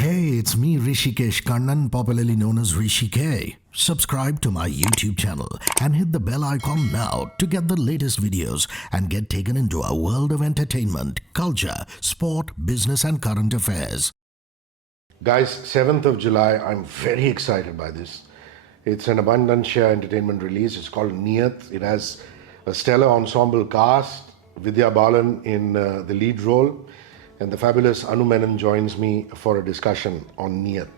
Hey, it's me, Hrishikesh, Kannan, popularly known as Hrishikesh. Subscribe to my YouTube channel and hit the bell icon now to get the latest videos and get taken into a world of entertainment, culture, sport, business and current affairs. Guys, 7th of July, I'm very excited by this. It's an abundantia entertainment release. It's called Neeyat. It has a stellar ensemble cast, Vidya Balan in the lead role, and the fabulous Menon joins me for a discussion on Neeyat.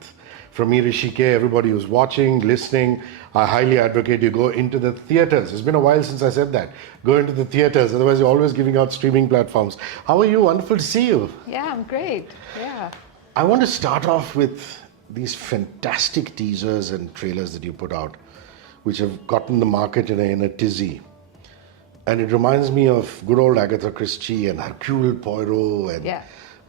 From me, Hrishikesh, everybody who's watching, listening, I highly advocate you go into the theatres. It's been a while since I said that. Go into the theatres, otherwise you're always giving out streaming platforms. How are you? Wonderful to see you. Yeah, I'm great. Yeah. I want to start off with these fantastic teasers and trailers that you put out, which have gotten the market in a tizzy. And it reminds me of good old Agatha Christie and Hercule Poirot and,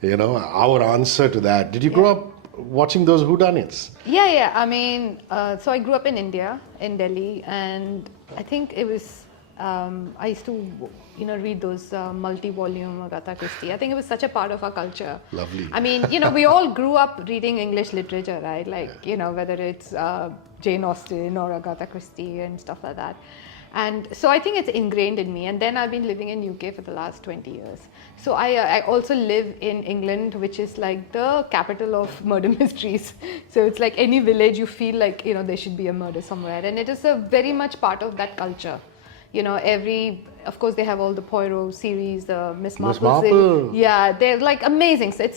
you know, our answer to that. Did you grow up watching those whodunnits? Yeah. I mean, so I grew up in India, in Delhi, and I think it was, I used to, read those multi-volume Agatha Christie. I think it was such a part of our culture. Lovely. I mean, we all grew up reading English literature, right? Like, whether it's Jane Austen or Agatha Christie and stuff like that. And so I think it's ingrained in me. And then I've been living in UK for the last 20 years. So I also live in England, which is like the capital of murder mysteries. So it's like any village you feel like, there should be a murder somewhere. And it is a very much part of that culture. Of course, they have all the Poirot series, the Miss Marple. Yeah, they're like amazing. So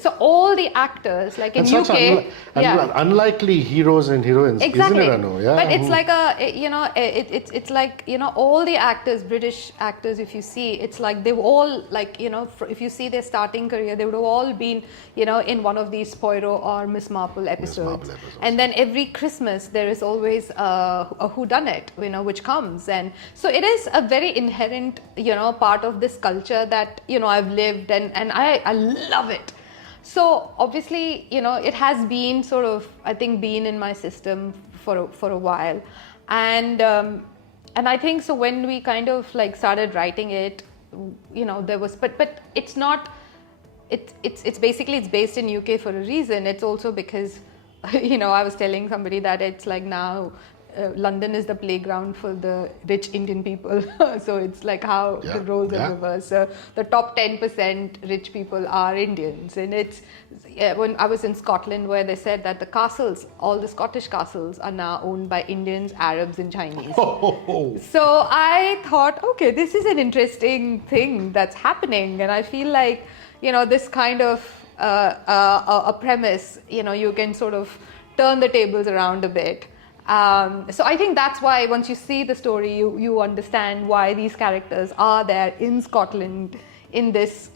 so all the actors, like in UK, unlikely heroes and heroines, exactly. Isn't it? I know, yeah. But it's like it's like all the actors, British actors. If you see, it's like they've all like if you see their starting career, they would have all been in one of these Poirot or Miss Marple episodes. And then every Christmas there is always a whodunnit, which comes, and so it is a very inherent part of this culture that I've lived and I love it. So obviously it has been sort of, I think, been in my system for a while, and I think so when we kind of like started writing it, there was but it's not, it's basically it's based in UK for a reason. It's also because I was telling somebody that it's like now London is the playground for the rich Indian people. So it's like how the roles are reversed. So the top 10% rich people are Indians. And it's when I was in Scotland, where they said that the castles, all the Scottish castles, are now owned by Indians, Arabs and Chinese. So I thought, okay, this is an interesting thing that's happening. And I feel like, this kind of a premise, you can sort of turn the tables around a bit. So I think that's why once you see the story, you understand why these characters are there in Scotland, in this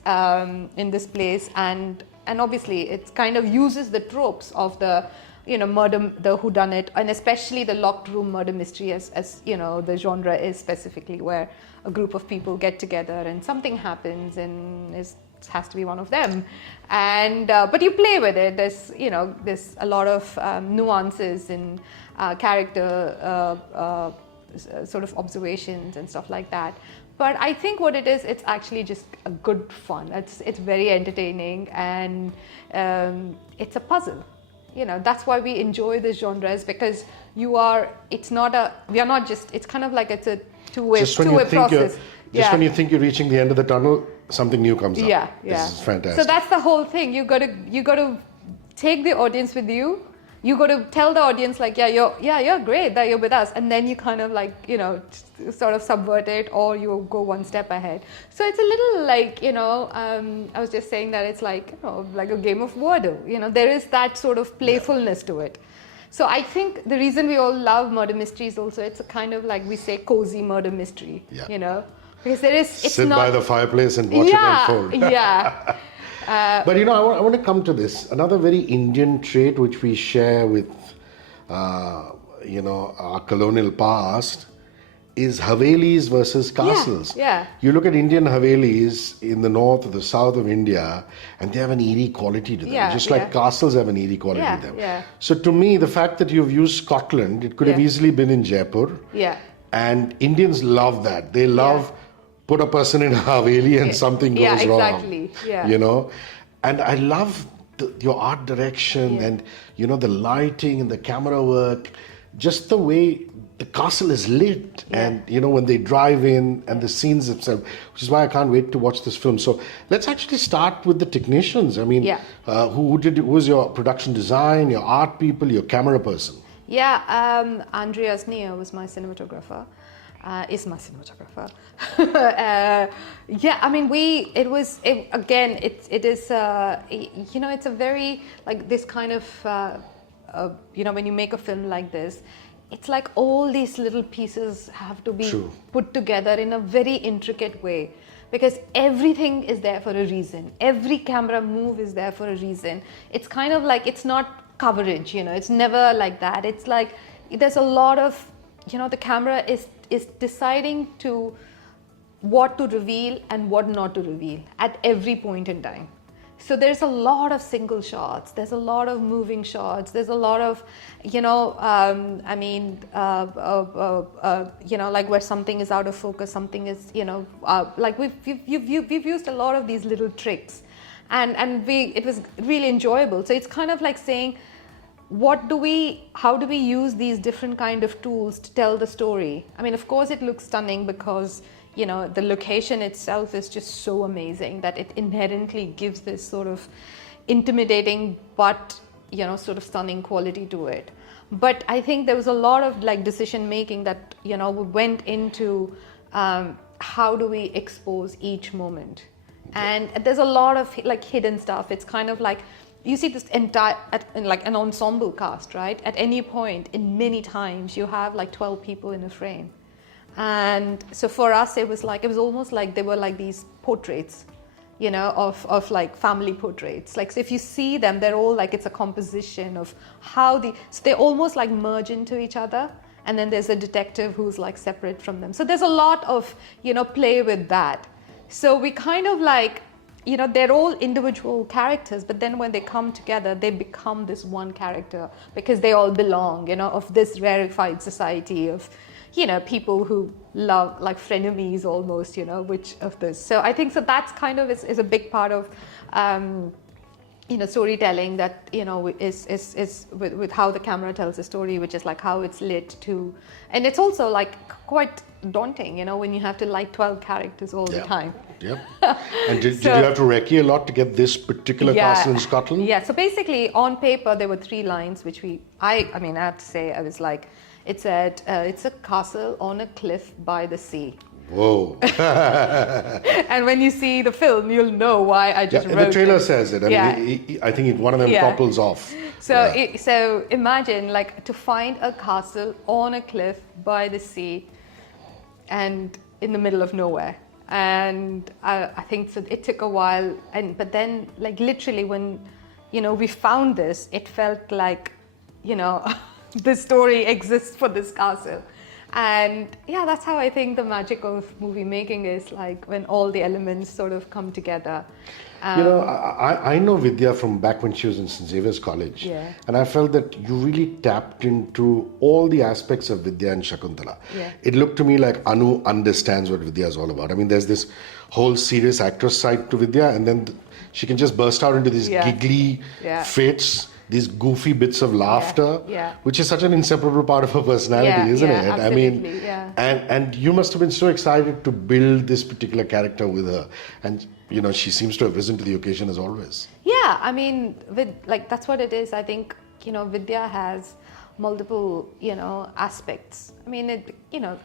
place, and obviously it kind of uses the tropes of the murder, the whodunit, and especially the locked room murder mystery as the genre is specifically, where a group of people get together and something happens and it has to be one of them, and but you play with it. There's a lot of nuances in character sort of observations and stuff like that. But I think what it is, it's actually just a good fun. It's very entertaining, and it's a puzzle. That's why we enjoy this genres, because it's kind of like it's a two-way process. Just when you think you're reaching the end of the tunnel, something new comes up. Yeah. This is fantastic. So that's the whole thing. You got to take the audience with you. You got to tell the audience like, you're great that you're with us, and then you kind of like sort of subvert it, or you go one step ahead. So it's a little like I was just saying that it's like like a game of Wordle. There is that sort of playfulness to it. So I think the reason we all love murder mysteries also, it's a kind of like we say cozy murder mystery. Because sit by the fireplace and watch it unfold. But I want to come to this. Another very Indian trait which we share with our colonial past is Havelis versus castles. You look at Indian Havelis in the north or the south of India, and they have an eerie quality to them, just like castles have an eerie quality to them. So to me, the fact that you've used Scotland, it could have easily been in Jaipur. And Indians love that. They love put a person in a Haveli and something goes wrong. And I love your art direction and the lighting and the camera work, just the way the castle is lit and when they drive in and the scenes themselves, which is why I can't wait to watch this film. So let's actually start with the technicians. I mean, who was your production design, your art people, your camera person? Andreas Neer was my cinematographer. Is my cinematographer. I mean, it's a very, like, this kind of, when you make a film like this, it's like all these little pieces have to be put together in a very intricate way, because everything is there for a reason. Every camera move is there for a reason. It's kind of like, it's not coverage, it's never like that. It's like, there's a lot of, the camera is deciding to what to reveal and what not to reveal at every point in time. So there's a lot of single shots, there's a lot of moving shots, there's a lot of, like where something is out of focus, something is, like we've used a lot of these little tricks, and it was really enjoyable. So it's kind of like saying, how do we use these different kind of tools to tell the story? I mean, of course it looks stunning because the location itself is just so amazing that it inherently gives this sort of intimidating but sort of stunning quality to it. But I think there was a lot of like decision making that went into how do we expose each moment, and there's a lot of like hidden stuff. It's kind of like, you see this entire, like an ensemble cast, right? At any point, in many times, you have like 12 people in a frame. And so for us, it was almost like they were like these portraits, of like family portraits. Like, so if you see them, they're all like, it's a composition of so they almost like merge into each other. And then there's a detective who's like separate from them. So there's a lot of, play with that. So we kind of like, they're all individual characters, but then when they come together, they become this one character because they all belong, of this rarefied society of, people who love, like frenemies almost, which of this. So I think, so that's kind of is a big part of, storytelling that, is with how the camera tells a story, which is like how it's lit to, and it's also like quite daunting, when you have to light 12 characters all the time. Yep. And did you have to recce a lot to get this particular castle in Scotland? Yeah, so basically on paper there were 3 lines, which I have to say, I was like, it said, it's a castle on a cliff by the sea. Whoa. And when you see the film, you'll know why I just wrote it. The trailer says it. I think one of them topples off. So, so imagine like to find a castle on a cliff by the sea and in the middle of nowhere. And I think so it took a while, but then like literally when we found this, it felt like this story exists for this castle. And that's how I think the magic of movie making is, like when all the elements sort of come together. I know Vidya from back when she was in St. Xavier's College. Yeah. And I felt that you really tapped into all the aspects of Vidya and Shakuntala. Yeah. It looked to me like Anu understands what Vidya is all about. I mean, there's this whole serious actress side to Vidya, and then she can just burst out into these giggly fits, these goofy bits of laughter, which is such an inseparable part of her personality, isn't it? Absolutely, I mean, and you must have been so excited to build this particular character with her, and she seems to have risen to the occasion as always. Yeah, I mean, that's what it is. I think Vidya has multiple aspects. I mean,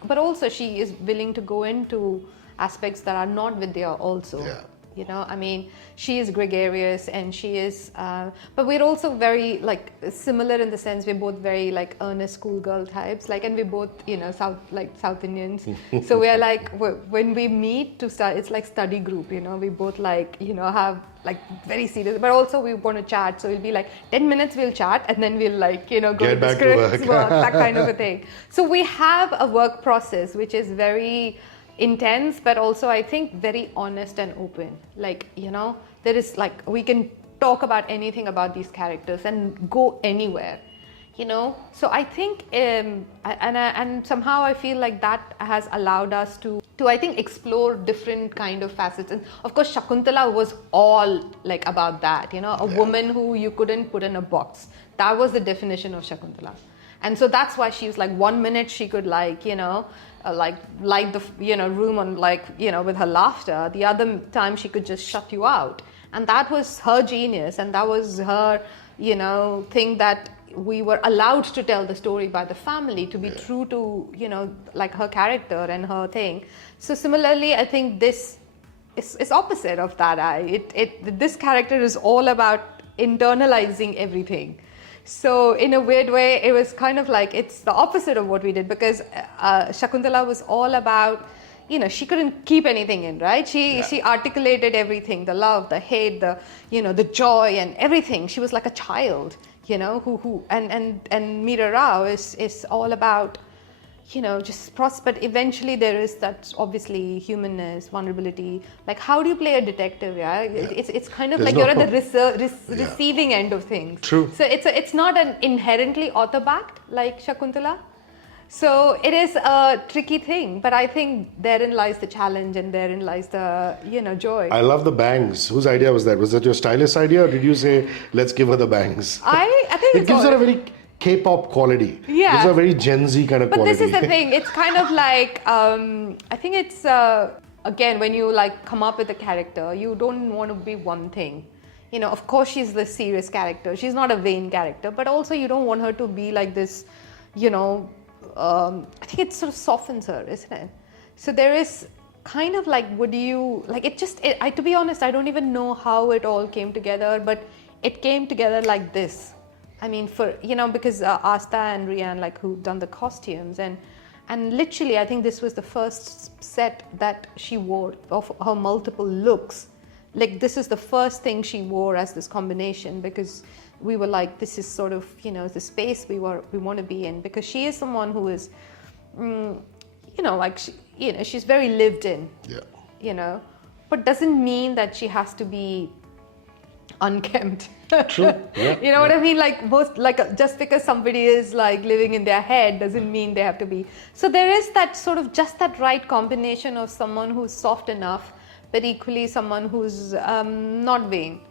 but also she is willing to go into aspects that are not Vidya also. Yeah. I mean, she is gregarious and she is, but we're also very like similar in the sense we're both very like earnest schoolgirl types, like, and we're both, South Indians. So we're like, when we meet to start, it's like study group, we both like, have like very serious, but also we want to chat. So we'll be like 10 minutes we'll chat and then we'll like, go Get to the back scripts, to work, that kind of a thing. So we have a work process which is very intense, but also I think very honest and open. Like, there is like, we can talk about anything about these characters and go anywhere. So I think and somehow I feel like that has allowed us to I think explore different kind of facets. And of course Shakuntala was all like about that, a woman who you couldn't put in a box. That was the definition of Shakuntala. And so that's why she was like, 1 minute she could light the room on with her laughter. The other time she could just shut you out. And that was her genius, and that was her thing that we were allowed to tell the story by the family, to be true to like her character and her thing. So similarly, I think this is opposite of that. This character is all about internalizing everything. So in a weird way, it was kind of like it's the opposite of what we did, because Shakuntala was all about, she couldn't keep anything in, right? She articulated everything, the love, the hate, the joy and everything. She was like a child, and Meera Rao is all about, just but eventually there is that obviously humanness, vulnerability. Like, how do you play a detective? It's kind of like you're at the receiving end of things. True. So it's not an inherently author-backed like Shakuntala. So it is a tricky thing, but I think therein lies the challenge, and therein lies the joy. I love the bangs. Whose idea was that? Was that your stylist idea, or did you say, let's give her the bangs? I think it gives her a very K-pop quality. Yeah. It's a very Gen Z kind of quality. But this is the thing. It's kind of like, I think it's, again, when you like come up with a character, you don't want to be one thing. Of course she's the serious character. She's not a vain character, but also you don't want her to be like this, I think it sort of softens her, isn't it? So there is kind of like, to be honest, I don't even know how it all came together, but it came together like this. I mean, because Asta and Rian, who done the costumes, and literally, I think this was the first set that she wore of her multiple looks. Like, this is the first thing she wore as this combination, because we were like, this is sort of, the space we want to be in, because she is someone who is, she's very lived in, but doesn't mean that she has to be unkempt. True. Yeah. You know what I mean? Just because somebody is living in their head doesn't mean they have to be. So there is that sort of just that right combination of someone who's soft enough, but equally someone who's not vain.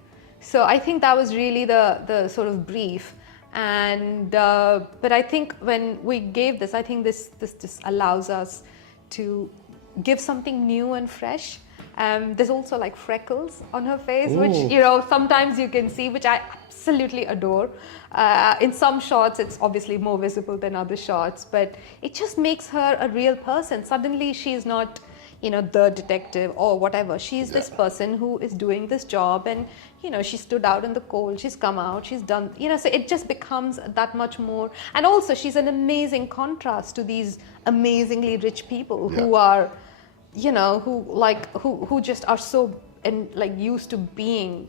So I think that was really the sort of brief. And but I think when we gave this, I think this just allows us to give something new and fresh. There's also freckles on her face, which sometimes you can see, which I absolutely adore. In some shots, it's obviously more visible than other shots, but it just makes her a real person. Suddenly, she's not, the detective or whatever. She's this person who is doing this job, and she stood out in the cold. She's come out. She's done. So it just becomes that much more. And also, she's an amazing contrast to these amazingly rich people who are. Who just are so used to being,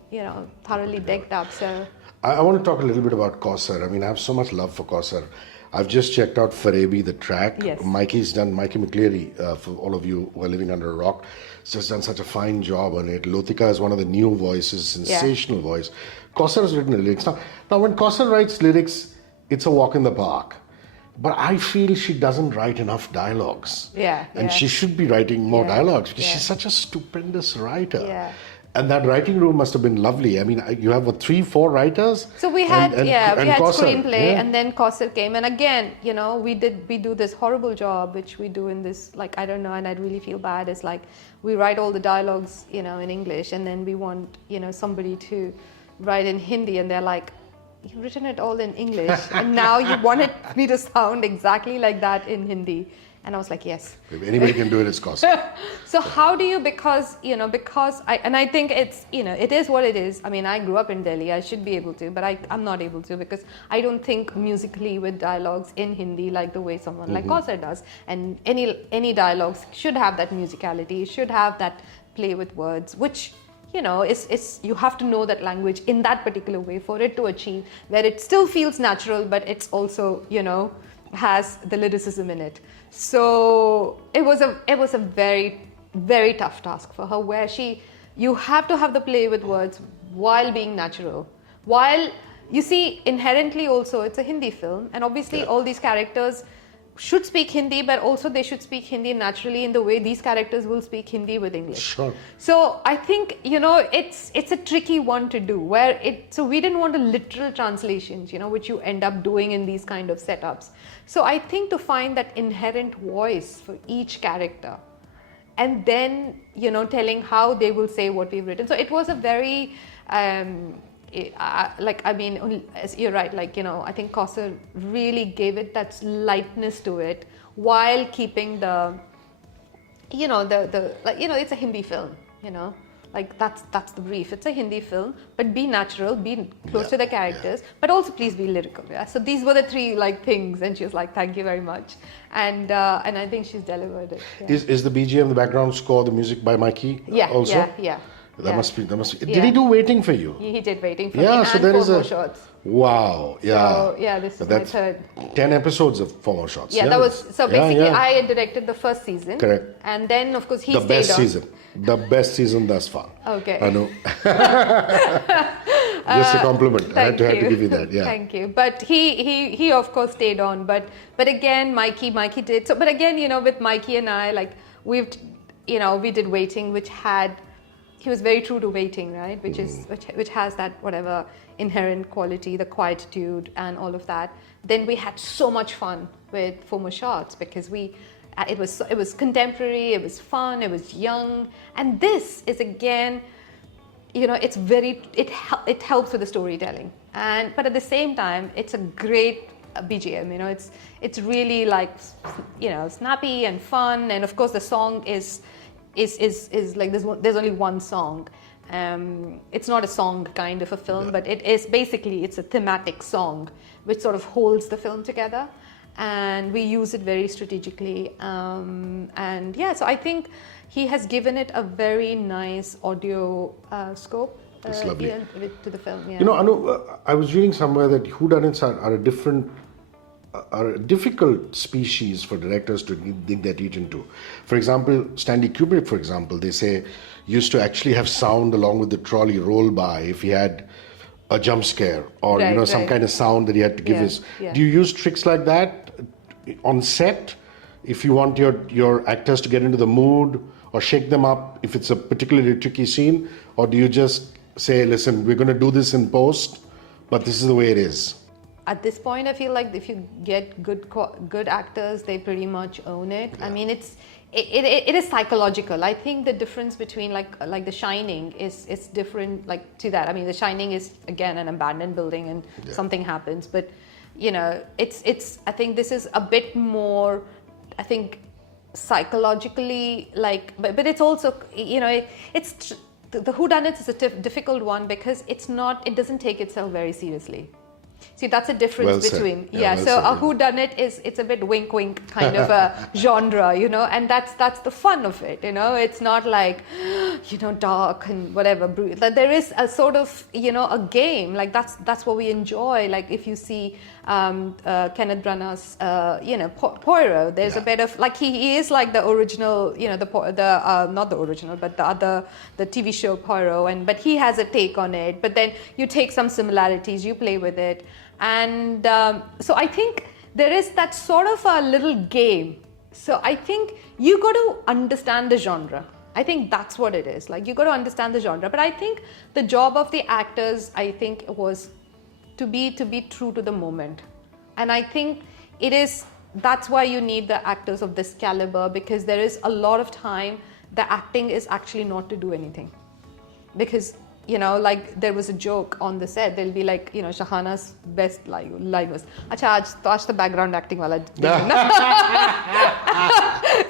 thoroughly decked up. So I want to talk a little bit about Kausar. I mean, I have so much love for Kausar. I've just checked out Farebi, the track. Yes. Mikey Mcleary, for all of you who are living under a rock, has just done such a fine job on it. Lotika is one of the new voices, sensational voice. Kausar has written the lyrics. Now, when Kausar writes lyrics, it's a walk in the park. But I feel she doesn't write enough dialogues. And she should be writing more dialogues, because she's such a stupendous writer. Yeah. And that writing room must have been lovely. I mean, you have 3-4 writers. So we had we had Kausar, screenplay, and then Kausar came, and again, we do this horrible job, which we do in this, I don't know, and I really feel bad. It's we write all the dialogues, in English, and then we want, somebody to write in Hindi, and they're like, you've written it all in English, and now you wanted me to sound exactly like that in Hindi. And I was like, yes. If anybody can do it, it's Kausar. So how do you, because I think it's, it is what it is. I mean, I grew up in Delhi, I should be able to, but I'm not able to, because I don't think musically with dialogues in Hindi like the way someone like Kausar does. And any dialogues should have that musicality, should have that play with words, which you have to know that language in that particular way for it to achieve, where it still feels natural, but it's also, has the lyricism in it. So it was a very, very tough task for her, where you have to have the play with words while being natural, while, you see, inherently also, it's a Hindi film, and obviously all these characters should speak Hindi, but also they should speak Hindi naturally in the way these characters will speak Hindi with English. Sure. So I think, it's a tricky one to do, so we didn't want a literal translations, which you end up doing in these kind of setups. So I think to find that inherent voice for each character, and then, telling how they will say what we've written. So it was a very, as you're right, I think Kausar really gave it that lightness to it while keeping it's a Hindi film, that's the brief. It's a Hindi film, but be natural, be close to the characters, but also please be lyrical. Yeah. So these were the three things, and she was like, "Thank you very much," and I think she's delivered it. Yeah. Is the BGM, the background score, the music by Mikey? Also? Yeah. That must be. Did he do Waiting for You? He did Waiting for Me. Yeah, so there is Four Shots. Wow. Yeah. So this is my third. 10 episodes of 4 More Shots. Yeah, that was basically I had directed the first season. Correct. And then of course he the stayed best on. season. The best season thus far. Okay. I know. Just a compliment. I had to give you that. Yeah. Thank you. But he of course stayed on. But again, Mikey did. So, but again, with Mikey and I, we did Waiting, which had. He was very true to Waiting, right? Which has that whatever inherent quality, the quietude and all of that. Then we had so much fun with 4 More Shots because it was contemporary, it was fun, it was young, and this is again, it helps with the storytelling, but at the same time, it's a great BGM. It's really snappy and fun, and of course the song is there's only one song. It's not a song kind of a film, but it's a thematic song which sort of holds the film together, and we use it very strategically. So I think he has given it a very nice audio scope It's lovely. to the film. Yeah. Anu, I was reading somewhere that whodunits are a difficult species for directors to dig their teeth into. For example, Stanley Kubrick, for example, they say used to actually have sound along with the trolley roll by if he had a jump scare or some kind of sound that he had to give Do you use tricks like that on set if you want your actors to get into the mood or shake them up if it's a particularly tricky scene, or do you just say, listen, we're going to do this in post, but this is the way it is? At this point, I feel like if you get good actors, they pretty much own it. Yeah. I mean, it is psychological. I think the difference between like The Shining is different to that. I mean, The Shining is again an abandoned building and something happens, but it's. I think this is a bit more. I think psychologically but it's also it's the whodunits is a difficult one because it doesn't take itself very seriously. See, that's a difference between a whodunit it's a bit wink wink kind of a genre, and that's the fun of it, it's not dark and whatever. There is a sort of a game, that's what we enjoy. If you see Kenneth Branagh's Poirot, there's a bit of he is like the original, not the original but the TV show Poirot, but he has a take on it, but then you take some similarities, you play with it. And so I think there is that sort of a little game. So I think you got to understand the genre. I think that's what it is. You got to understand the genre. But I think the job of the actors, I think, was to be true to the moment. And I think that's why you need the actors of this caliber, because there is a lot of time the acting is actually not to do anything. Because there was a joke on the set. They'll be Shahana's best line was, "Acha, aaj the background acting wala din hai na."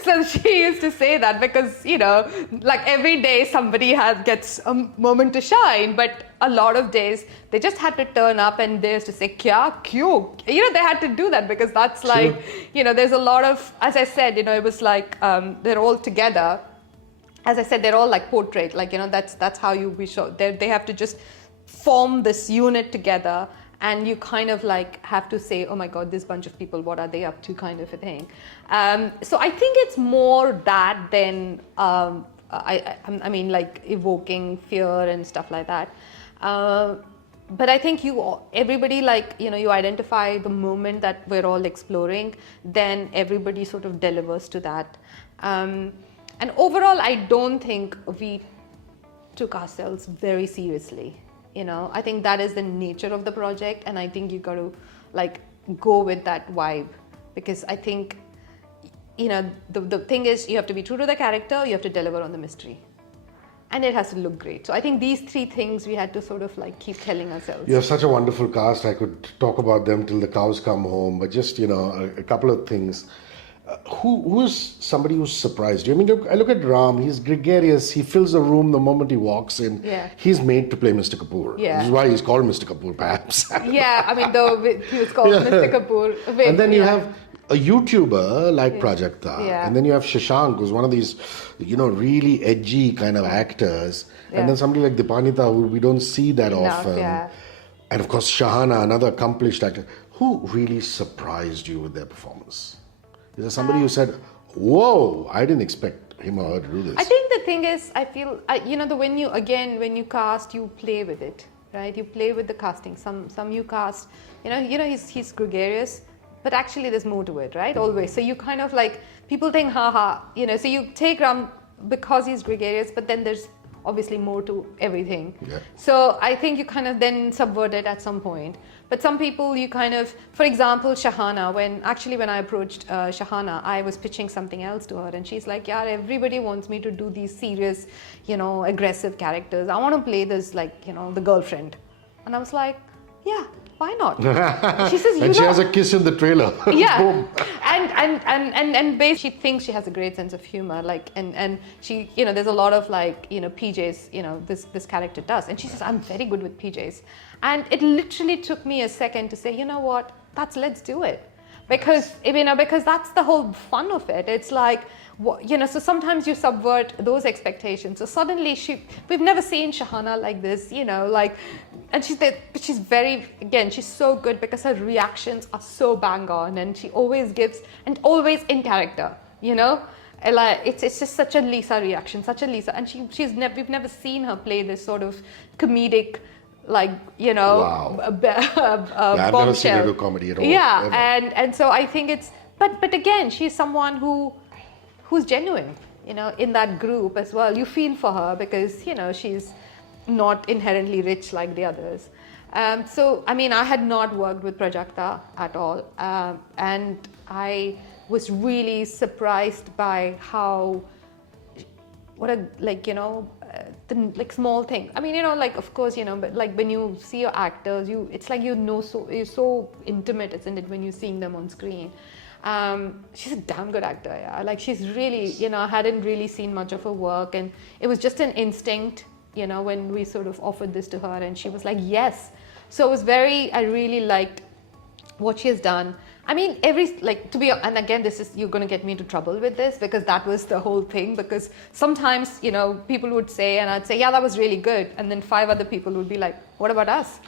So she used to say that because every day somebody gets a moment to shine, but a lot of days they just had to turn up and they used to say kya kyun. They had to do that because that's there's a lot of, as I said, it was they're all together. As I said, they're all portrait, that's how we show. They have to just form this unit together, and you kind of have to say, oh my God, this bunch of people, what are they up to, kind of a thing. So I think it's more that than evoking fear and stuff like that. but I think everybody like, you identify the moment that we're all exploring, then everybody sort of delivers to that. And overall, I don't think we took ourselves very seriously. I think that is the nature of the project, and I think you got to like go with that vibe, because I think, the thing is, you have to be true to the character, you have to deliver on the mystery, and it has to look great. So I think these three things we had to sort of like keep telling ourselves. You have such a wonderful cast. I could talk about them till the cows come home, but just, a couple of things. Who's somebody who's surprised you? I mean, I look at Ram, he's gregarious, he fills the room the moment he walks in. Yeah. He's made to play Mr. Kapoor. Yeah. This is why he's called Mr. Kapoor, perhaps. Yeah, I mean, though he was called Mr. Kapoor. And then you have a YouTuber like Prajakta. Yeah. And then you have Shashank, who's one of these, really edgy kind of actors. Yeah. And then somebody like Dipanita, who we don't see that often. Yeah. And of course, Shahana, another accomplished actor. Who really surprised you with their performance? Is there somebody who said, whoa, I didn't expect him or her to do this? I think the thing is, I feel, when you cast, you play with it, right? You play with the casting. Some you cast, he's gregarious, but actually there's more to it, right? Always. So you kind of like, people think, so you take Ram because he's gregarious, but then there's obviously more to everything. Yeah. So I think you kind of then subvert it at some point. But some people you kind of, for example, Shahana, when I approached Shahana, I was pitching something else to her, and she's like, yeah, everybody wants me to do these serious, aggressive characters. I want to play this, like, the girlfriend. And I was like, yeah, why not? She says, and she has a kiss in the trailer. Yeah. Boom. And basically she thinks she has a great sense of humor, like, and she, there's a lot of like, PJs, this character does. And she says, I'm very good with PJs. And it literally took me a second to say, you know what, let's do it. Because, because that's the whole fun of it. It's like, so sometimes you subvert those expectations. So suddenly we've never seen Shahana like this, and she's very, again, she's so good because her reactions are so bang on, and she always gives, and always in character, Like, it's just such a Lisa reaction, and we've never seen her play this sort of comedic, like, Wow. I've never seen her do comedy at all. Yeah, ever. and so I think it's, but again, she's someone who's genuine, in that group as well. You feel for her because, she's not inherently rich like the others. So, I mean, I had not worked with Prajakta at all. And I was really surprised by how, the small thing. I mean, like, of course, but like when you see your actors, it's like, you're so intimate, isn't it, when you're seeing them on screen. She's a damn good actor, yeah. Like, she's really, I hadn't really seen much of her work, and it was just an instinct, when we sort of offered this to her, and she was like, yes. So it was I really liked what she has done. I mean, and again, you're going to get me into trouble with this, because that was the whole thing, because sometimes, people would say, and I'd say, yeah, that was really good. And then 5 other people would be like, what about us?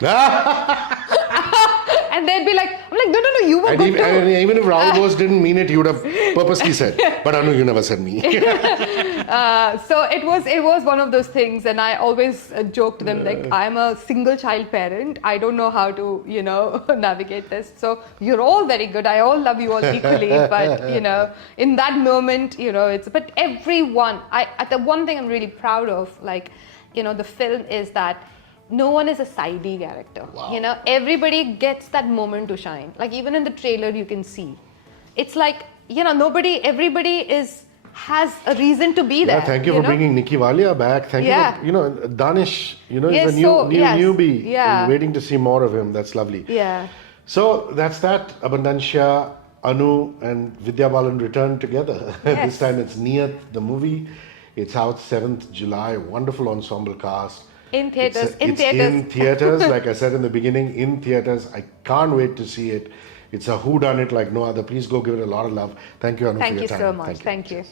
And they'd be like, I'm like, no, you were good too. And even if Rahul Bose didn't mean it, he would have purposely said, but Anu, you never said me. So it was one of those things, and I always joke to them, like, I'm a single child parent. I don't know how to, navigate this. So you're all very good. I all love you all equally. But, in that moment, but everyone, the one thing I'm really proud of, like, the film is that no one is a sidey character. Wow. Everybody gets that moment to shine. Like, even in the trailer, you can see. It's like, everybody has a reason to be there. Yeah, thank you for bringing Nikki Walia back. Thank you. Danish, is a newbie waiting to see more of him. That's lovely. Yeah. So that's that. Abundantia, Anu and Vidya Balan return together. Yes. This time it's Neeyat, the movie. It's out 7th July. Wonderful ensemble cast. In theaters. In theaters, like I said in the beginning, in theaters. I can't wait to see it. It's a whodunnit like no other. Please go give it a lot of love. Thank you, Anu, for your time. Thank you so much. Thank you.